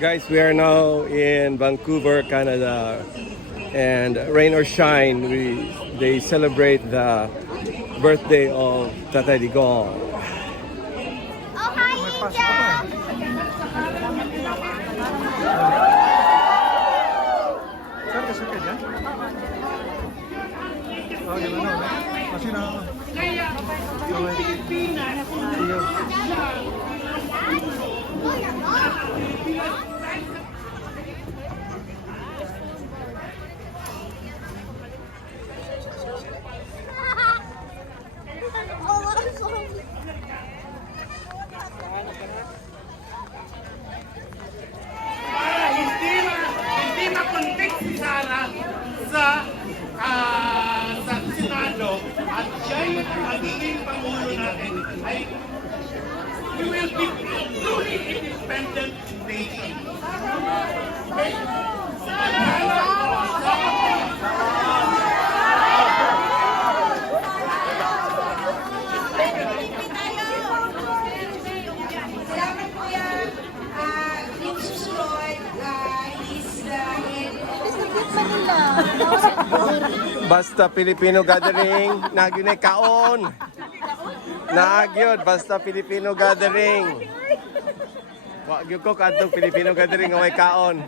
Guys, we are now in Vancouver, Canada, and rain or shine, they celebrate the birthday of Tatay Digong. Oh, hi, Inja! Sir, kasi ka dyan? Oh, gano'n na. Kasi na ako. Hindi makontek si Sara sa Senado at siya yung magiging Pangulo natin ay we will be truly independent nation. Okay? Salamat kuya. Yung susunod is Basta Filipino gathering, nagyon ay kaon. Nagyod, basta Filipino gathering. Wag gyud ko kadtong Filipino gathering nga may kaon.